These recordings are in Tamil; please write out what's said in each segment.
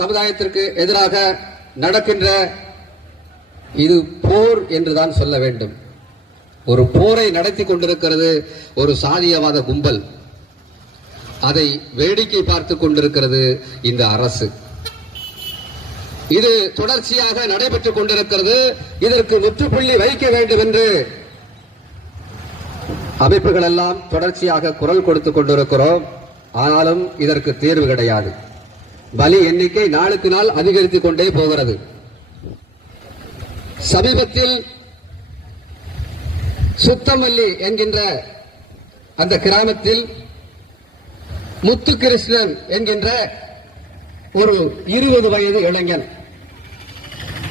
சமுதாயத்திற்கு எதிராக நடக்கின்ற இது போர் என்றுதான் சொல்ல வேண்டும். ஒரு போரை நடத்தி கொண்டிருக்கிறது ஒரு சாதியவாத கும்பல். அதை வேடிக்கை பார்த்து கொண்டிருக்கிறது இந்த அரசு. இது தொடர்ச்சியாக நடைபெற்றுக் கொண்டிருக்கிறது. இதற்கு முற்றுப்புள்ளி வைக்க வேண்டும் என்று அமைப்புகள் எல்லாம் தொடர்ச்சியாக குரல் கொடுத்துக் கொண்டிருக்கிறோம். ஆனாலும் இதற்கு தீர்வு கிடையாது. பலி எண்ணிக்கை நாளுக்கு நாள் அதிகரித்துக் கொண்டே போகிறது. சமீபத்தில் சுத்தமல்லி என்கின்ற அந்த கிராமத்தில் முத்துகிருஷ்ணன் என்கின்ற ஒரு இருபது வயது இளைஞன்.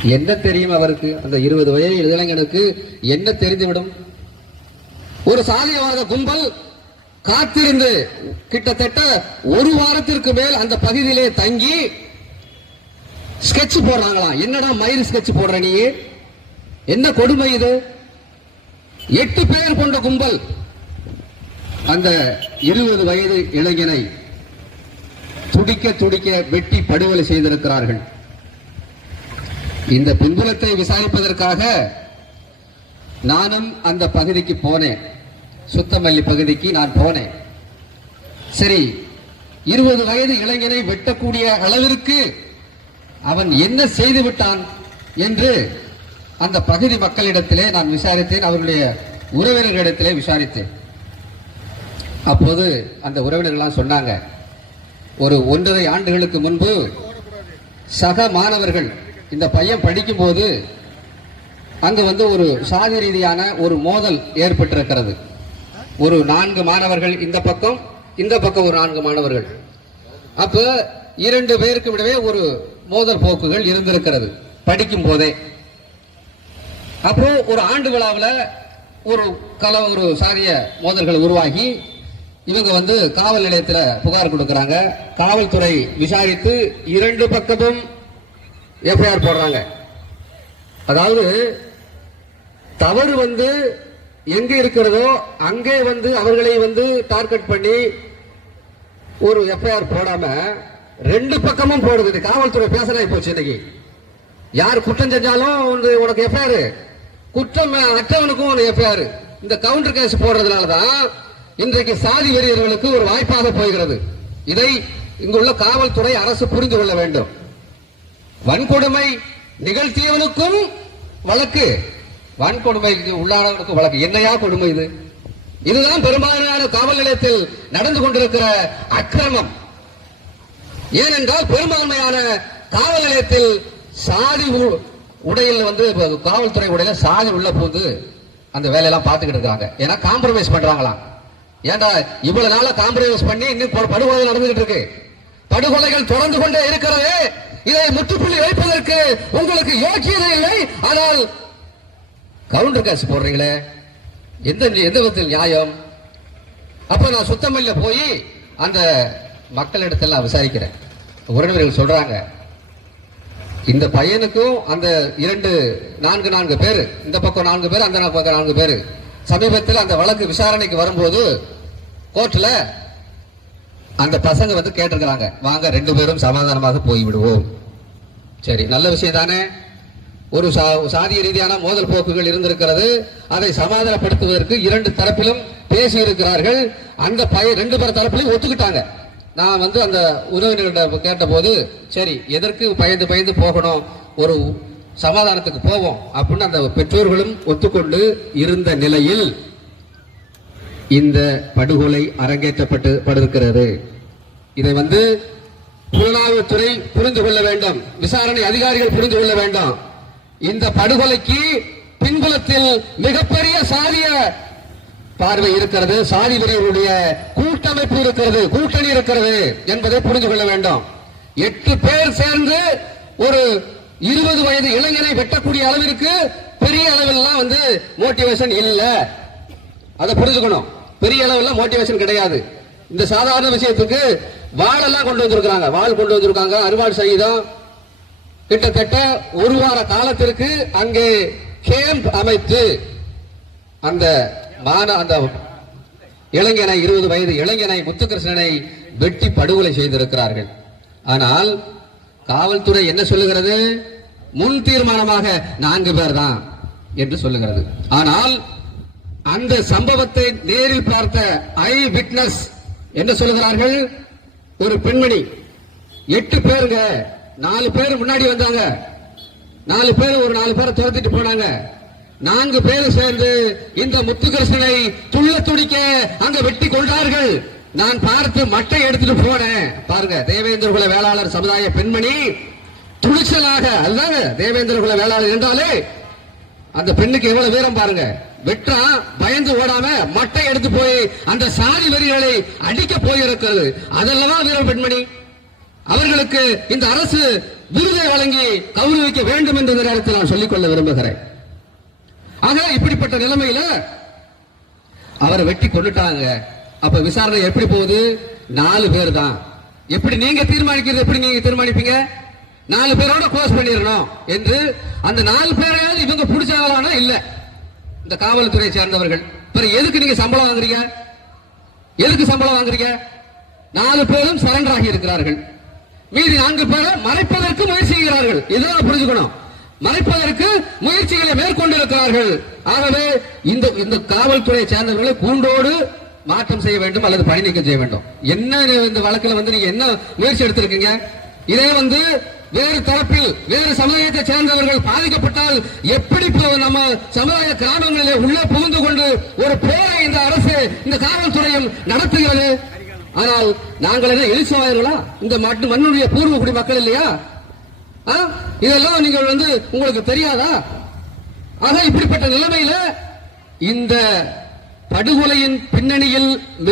என்ன தெரியும் அவருக்கு? அந்த இருபது வயது இளைஞனுக்கு என்ன தெரிந்துவிடும்? ஒரு சாதியவாத கும்பல் காத்திருந்து கிட்டத்தட்ட ஒரு வாரத்திற்கு மேல் அந்த பகுதியிலே தங்கி ஸ்கெட்ச் போடுறாங்களாம். என்னடா மயில் ஸ்கெட்ச் போடுற நீ? என்ன கொடுமை இது? எட்டு பேர் கொண்ட கும்பல். அந்த இருபது வயது இளைஞனை துடிக்க துடிக்க வெட்டி படுகொலை செய்திருக்கிறார்கள். இந்த பின்புலத்தை விசாரிப்பதற்காக நானும் அந்த பகுதிக்கு போனேன். சுத்தமல்லி பகுதிக்கு நான் போனேன். சரி இருபது வயது இளைஞனை வெட்டக்கூடிய அளவிற்கு அவன் என்ன செய்து விட்டான் என்று அந்த பகுதி மக்களிடத்திலே நான் விசாரித்தேன். அவருடைய உறவினர்களிடத்திலே விசாரித்தேன். அப்போது அந்த உறவினர்கள்லாம் சொன்னாங்க ஒரு ஒன்றரை ஆண்டுகளுக்கு முன்பு சக மாணவர்கள் இந்த பையன் படிக்கும்போது அங்கு வந்து ஒரு சாதி ரீதியான ஒரு மோதல் ஏற்பட்டிருக்கிறது. ஒரு நான்கு மாணவர்கள் இந்த பக்கம் இந்த பக்கம் ஒரு நான்கு மாணவர்கள். அப்ப இரண்டு பேருக்கு விடவே ஒரு மோதல் போக்குகள் இருந்திருக்கிறது படிக்கும் போதே. அப்புறம் ஒரு ஆண்டு விழாவில் ஒரு கல ஒரு சாரிய மோதல்கள் உருவாகி இவங்க வந்து காவல் நிலையத்தில் புகார் கொடுக்குறாங்க. காவல்துறை விசாரித்து இரண்டு பக்கமும் எஃப்ஐஆர் போடுறாங்க. அதாவது தவறு வந்து எங்க இருக்கிறதோ அங்கே வந்து அவர்களை வந்து டார்கெட் பண்ணி ஒரு எஃப்ஐஆர் போடாம ரெண்டு பக்கமும் போடுது. காவல்துறை பேசுறா போச்சு இன்னைக்கு. யார் குற்றம் செஞ்சாலும் வந்து உனக்கு எஃப்ஐஆர் குற்றம் அற்றவனுக்கும் உனக்கு எஃப்ஐஆர் இந்த கவுண்டர் கேஸ் போடுறதுனால தான் இன்றைக்கு சாதி வெறியர்களுக்கு ஒரு வாய்ப்பாக போகிறது. இதை இங்குள்ள காவல்துறை அரசு புரிந்து கொள்ள வேண்டும். வன்கொடுமை நிகழ்த்தியவனுக்கும் வழக்கு. வன்கொடுமைக்கு உள்ளானவர்களுக்கு வழக்கு. என்னையா கொடுமை இது? இதுதான் பெரும்பாலான காவல் நிலையத்தில் நடந்து கொண்டிருக்கிற அக்கிரமம். ஏனென்றால் பெரும்பான்மையான காவல் நிலையத்தில் சாதி உ- உடையில் வந்து காவல்துறை உடையில சாதி உள்ள போது அந்த வேலையெல்லாம் பார்த்துக்கிட்டு இருக்காங்க. ஏன்னா காம்ப்ரமைஸ் பண்றாங்களாம். ஏன்டா இவ்வளவு நாள காம்ப்ரமைஸ் பண்ணி இன்னும் படுகொலை நடந்துகிட்டு இருக்கு. படுகொலைகள் தொடர்ந்து கொண்டே இருக்கிறது. இதை முற்றுப்புள்ளி வைப்பதற்கு உங்களுக்கு யோக்கியதை இல்லை. ஆனால் கவுண்டர் காசு போடுறீங்களே? எந்த எந்த விதத்தில் நியாயம்? அப்ப நான் சுத்தமல்ல போய் அந்த மக்களிடத்தில் விசாரிக்கிறேன். உறவினர்கள் சொல்றாங்க இந்த பையனுக்கும் அந்த இரண்டு நான்கு நான்கு பேர் இந்த பக்கம் நான்கு பேர் அந்த பக்கம் நான்கு பேர் சமீபத்தில் அந்த வழக்கு விசாரணைக்கு வரும்போது கோர்ட்டில் அந்த பசங்க வந்து கேட்டிருக்கிறாங்க வாங்க ரெண்டு பேரும் சமாதானமாக போய் விடுவோம் சரி நல்ல விஷயம் தானே ஒரு சா- சாதிய ரீதியான மோதல் போக்குகள் இருந்திருக்கிறது. அதை சமாதானப்படுத்துவதற்கு இரண்டு தரப்பிலும் பேசி இருக்கிறார்கள் அந்த பய ரெண்டு பேர் தரப்பிலையும் ஒத்துக்கிட்டாங்க. நான் வந்து அந்த உறவினர்கிட்ட கேட்டபோது சரி எதற்கு பயந்து பயந்து போகணும்? ஒரு சமாதானத்துக்கு போவோம் அப்படின்னு அந்த பெற்றோர்களும் ஒத்துக்கொண்டு இருந்த நிலையில் இந்த படுகொலை அரங்கேற்றப்பட்டு படுக்கிறது இதை வந்து புலனாய்வுத்துறை புரிந்து கொள்ள வேண்டும். விசாரணை அதிகாரிகள் புரிந்து கொள்ள வேண்டும். இந்த படுகொலைக்கு பின்புலத்தில் மிகப்பெரிய சாதிய பார்வை இருக்கிறது சாதி வெறியருடைய கூட்டமைப்பு இருக்கிறது கூட்டணி இருக்கிறது என்பதை புரிந்து கொள்ள வேண்டும். எட்டு பேர் சேர்ந்து ஒரு இருபது வயது இளைஞனை வெட்டக்கூடிய அளவிற்கு பெரிய அளவில்லாம் வந்து மோட்டிவேஷன் இல்ல. அதை புரிஞ்சுக்கணும். பெரிய அளவில் மோட்டிவேஷன் கிடையாது. இந்த சாதாரண விஷயத்துக்கு வாளெல்லாம் கொண்டு வந்திருக்காங்க வாள் கொண்டு வந்திருக்காங்க. அறுவாள் சகிதம் கிட்டத்தட்ட ஒரு வார காலத்திற்கு அங்கே கேம்ப் அமைத்து அந்த மான அந்த இளைஞனை இருபது வயது இளைஞனை முத்துகிருஷ்ணனை வெட்டி படுகொலை செய்திருக்கிறார்கள். ஆனால் காவல்துறை என்ன சொல்லுகிறது? முன் தீர்மானமாக நான்கு பேர் தான் என்று சொல்லுகிறது. ஆனால் அந்த சம்பவத்தை நேரில் பார்த்த ஐ விட்னஸ் என்ன சொல்லுகிறார்கள்? ஒரு பெண்மணி எட்டு பேருங்க. நாலு பேர் முன்னாடி வந்தாங்க. நாலு பேர் ஒரு நாலு பேரை துரத்திட்டு போனாங்க. நான்கு பேர் சேர்ந்து இந்த முத்துகிருஷ்ணனை துள்ள துடிக்க அங்க வெட்டி கொண்டார்கள். நான் பார்த்து மட்டை எடுத்துட்டு போனேன். பாருங்க தேவேந்திர குல வேளாளர் சமுதாய பெண்மணி துணிச்சலாக அதுதாங்க தேவேந்திர குல வேளாளர் என்றாலே அந்த பெண்ணுக்கு எவ்வளவு வீரம் பாருங்க. வெற்றா பயந்து ஓடாம மட்டை எடுத்து போய் அந்த சாதி வெறிகளை அடிக்க போயிருக்கிறது. அதெல்லாம் வீரம் பெண்மணி? அவர்களுக்கு இந்த அரசு விருதை வழங்கி கௌரவிக்க வேண்டும் என்ற இந்த நேரத்தில் நான் சொல்லிக்கொள்ள விரும்புகிறேன். ஆக இப்படிப்பட்ட நிலைமையில அவரை வெட்டி கொண்டுட்டாங்க. அப்ப விசாரணை எப்படி போகுது? நாலு பேர் தான். எப்படி நீங்க தீர்மானிக்கிறது எப்படி நீங்க தீர்மானிப்பீங்க? நாலு பேரோட க்ளோஸ் பண்ணிடணும் என்று அந்த நாலு பேரையாவது இவங்க பிடிச்சவர்களான இல்ல. இந்த காவல்துறையை சேர்ந்தவர்கள். பிறகு எதுக்கு நீங்க சம்பளம் வாங்குறீங்க? எதுக்கு சம்பளம் வாங்குறீங்க? நாலு பேரும் சரண்டர் ஆகி இருக்கிறார்கள். மீதி நான்கு பேரை மறைப்பதற்கு முயற்சி செய்கிறார்கள். இதுதான் புரிஞ்சுக்கணும். மறைப்பதற்கு முயற்சிகளை மேற்கொண்டிருக்கிறார்கள். ஆகவே இந்த இந்த காவல்துறையை சேர்ந்தவர்களை கூண்டோடு மாற்றம் செய்ய வேண்டும் அல்லது பணி நீக்கம் செய்ய வேண்டும். என்ன இந்த வழக்குல வந்து நீங்க என்ன முயற்சி எடுத்திருக்கீங்க? இதே வந்து வேறு தரப்பில் வேறு சமுதாயத்தை சேர்ந்தவர்கள் பாதிக்கப்பட்டால் எப்படி நம்ம சமுதாய கிராமங்களிலே உள்ளே புகுந்து கொண்டு ஒரு போரை இந்த அரசு இந்த காவல்துறையும் நடத்துகிறது? ஆனால் நாங்கள் என்ன எலிசவாயர்களா இந்த மாட்டு மண்ணுடைய பூர்வ குடி மக்கள் இல்லையா? ஆ? இதெல்லாம் நீங்கள் வந்து உங்களுக்கு தெரியாதா? ஆக இப்படிப்பட்ட நிலைமையில இந்த படுகொலையின் பின்னணியில்